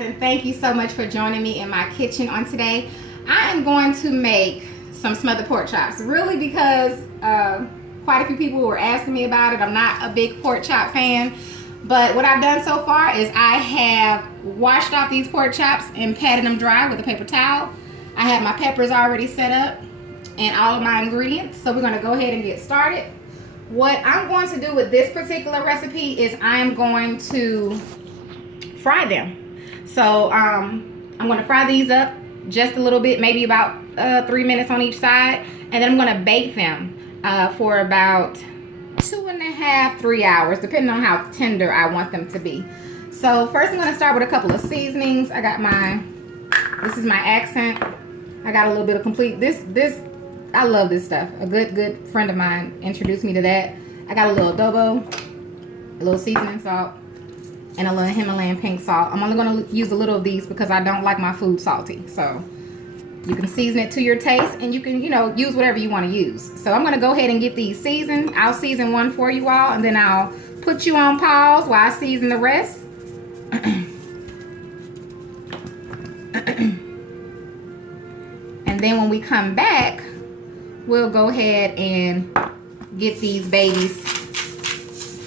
guys, and thank you so much for joining me in my kitchen on today. I am going to make some smothered pork chops, really because quite a few people were asking me about it. I'm not a big pork chop fan, but what I've done so far is I have washed off these pork chops and patted them dry with a paper towel. I have my peppers already set up and all of my ingredients, so we're going to go ahead and get started. What I'm going to do with this particular recipe is I'm going to fry them. So I'm going to fry these up just a little bit, maybe about 3 minutes on each side, and then I'm going to bake them for about 2.5 to 3 hours, depending on how tender I want them to be. So first I'm going to start with a couple of seasonings. I got this is my accent. I got a little bit of complete, I love this stuff. A good friend of mine introduced me to that. I got a little adobo, a little seasoning salt, and a little Himalayan pink salt. I'm only going to use a little of these because I don't like my food salty. So you can season it to your taste, and you can, use whatever you want to use. So I'm going to go ahead and get these seasoned. I'll season one for you all, and then I'll put you on pause while I season the rest. And then when we come back, we'll go ahead and get these babies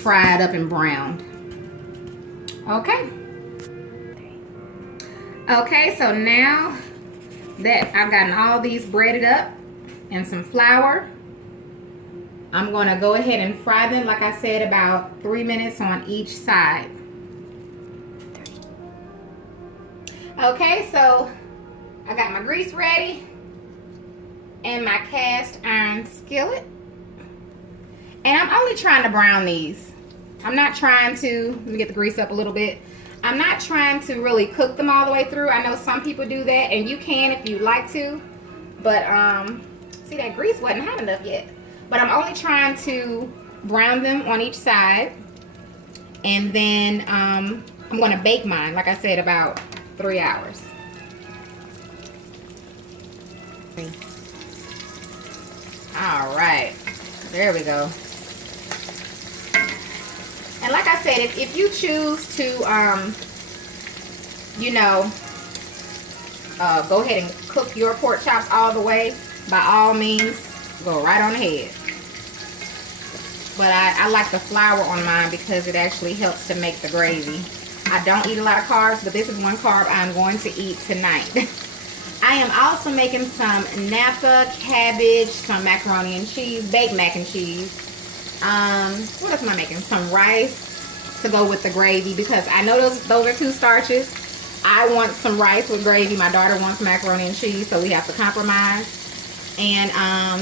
fried up and browned. Okay. Okay, so now that I've gotten all these breaded up and some flour, I'm going to go ahead and fry them, like I said, about 3 minutes on each side. Okay, so I got my grease ready and my cast iron skillet, and I'm only trying to brown these. I'm not trying to, let me get the grease up a little bit. I'm not trying to really cook them all the way through. I know some people do that, and you can if you'd like to, but see, that grease wasn't hot enough yet. But I'm only trying to brown them on each side, and then I'm going to bake mine, like I said, about 3 hours. All right, there we go. And like I said, if you choose to, go ahead and cook your pork chops all the way, by all means, go right on ahead. But I like the flour on mine because it actually helps to make the gravy. I don't eat a lot of carbs, but this is one carb I'm going to eat tonight. I am also making some Napa cabbage, some macaroni and cheese, baked mac and cheese. What else am I making? Some rice to go with the gravy because I know those are two starches. I want some rice with gravy. My daughter wants macaroni and cheese, so we have to compromise. And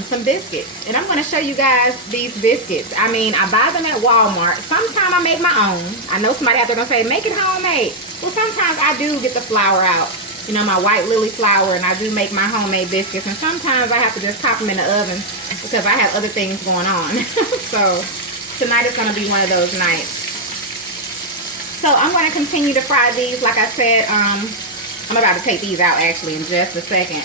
some biscuits. And I'm going to show you guys these biscuits. I mean, I buy them at Walmart. Sometimes I make my own. I know somebody out there going to say, make it homemade. Well, sometimes I do get the flour out. My white lily flour, and I do make my homemade biscuits. And sometimes I have to just pop them in the oven because I have other things going on. So tonight is going to be one of those nights. So I'm going to continue to fry these. Like I said, I'm about to take these out actually in just a second.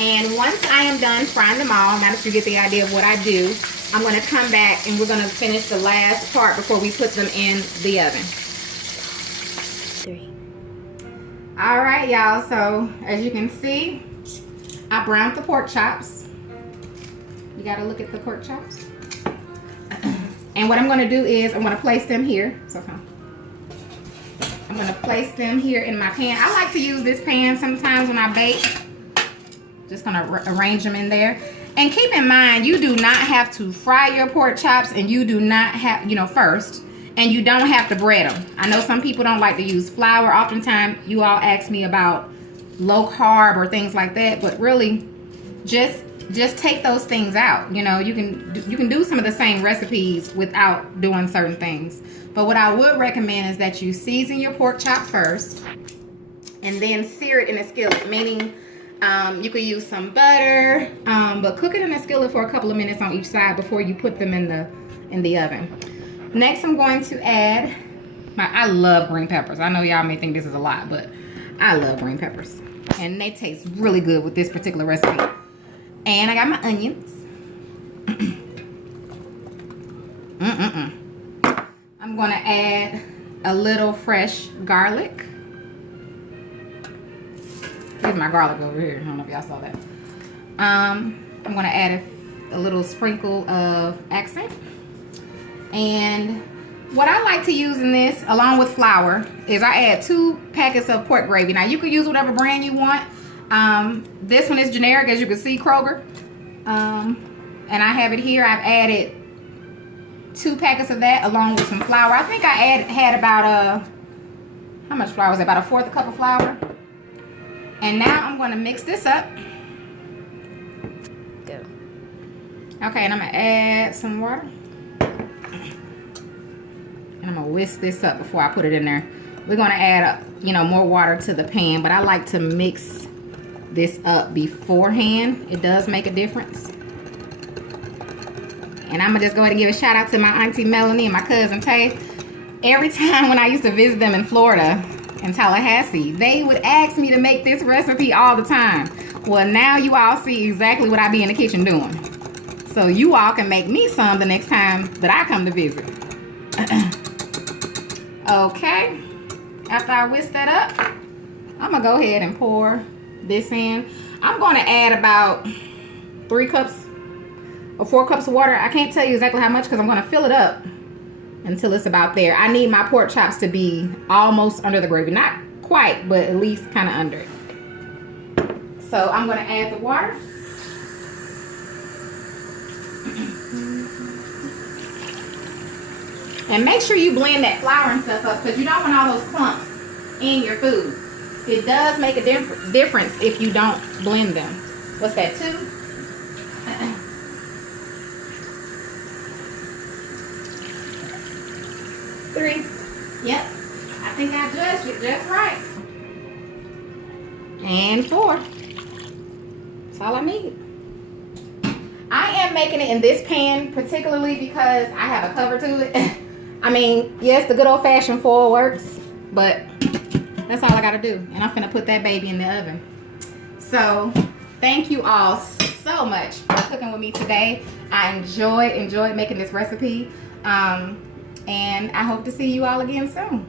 And once I am done frying them all, now that you get the idea of what I do, I'm going to come back and we're going to finish the last part before we put them in the oven. All right, y'all. So as you can see, I browned the pork chops. You got to look at the pork chops. And what I'm going to do is I'm going to place them here. So I'm going to place them here in my pan. I like to use this pan sometimes when I bake. Just going to arrange them in there. And keep in mind, you do not have to fry your pork chops, and you do not have, first. And you don't have to bread them. I know some people don't like to use flour. Oftentimes, you all ask me about low carb or things like that. But really, just take those things out. You can do some of the same recipes without doing certain things. But what I would recommend is that you season your pork chop first, and then sear it in a skillet. Meaning, you could use some butter, but cook it in a skillet for a couple of minutes on each side before you put them in the oven. Next, I'm going to add I love green peppers. I know y'all may think this is a lot, but I love green peppers. And they taste really good with this particular recipe. And I got my onions. I'm going to add a little fresh garlic. Here's my garlic over here. I don't know if y'all saw that. I'm gonna add a little sprinkle of accent. And what I like to use in this, along with flour, is I add 2 packets of pork gravy. Now you can use whatever brand you want. This one is generic, as you can see, Kroger. And I have it here. I've added 2 packets of that along with some flour. I think I had about how much flour was it? About a 1/4 cup of flour. And now I'm going to mix this up. Go. Okay, and I'm going to add some water. And I'm going to whisk this up before I put it in there. We're going to add, more water to the pan, but I like to mix this up beforehand. It does make a difference. And I'm going to just go ahead and give a shout out to my auntie Melanie and my cousin Tay. Every time when I used to visit them in Florida, in Tallahassee, they would ask me to make this recipe all the time. Well, now you all see exactly what I be in the kitchen doing. So you all can make me some the next time that I come to visit. Okay. After I whisk that up, I'm going to go ahead and pour this in. I'm going to add about 3 cups or 4 cups of water. I can't tell you exactly how much because I'm going to fill it up until it's about there. I need my pork chops to be almost under the gravy. Not quite, but at least kind of under it. So I'm going to add the water. And make sure you blend that flour and stuff up because you don't want all those clumps in your food. It does make a difference if you don't blend them. What's that, 2? 3. Yep. I think I judged it just right. And 4. That's all I need. I am making it in this pan particularly because I have a cover to it. I mean, yes, the good old-fashioned foil works, but that's all I gotta do. And I'm finna put that baby in the oven. So, thank you all so much for cooking with me today. I enjoyed making this recipe. And I hope to see you all again soon.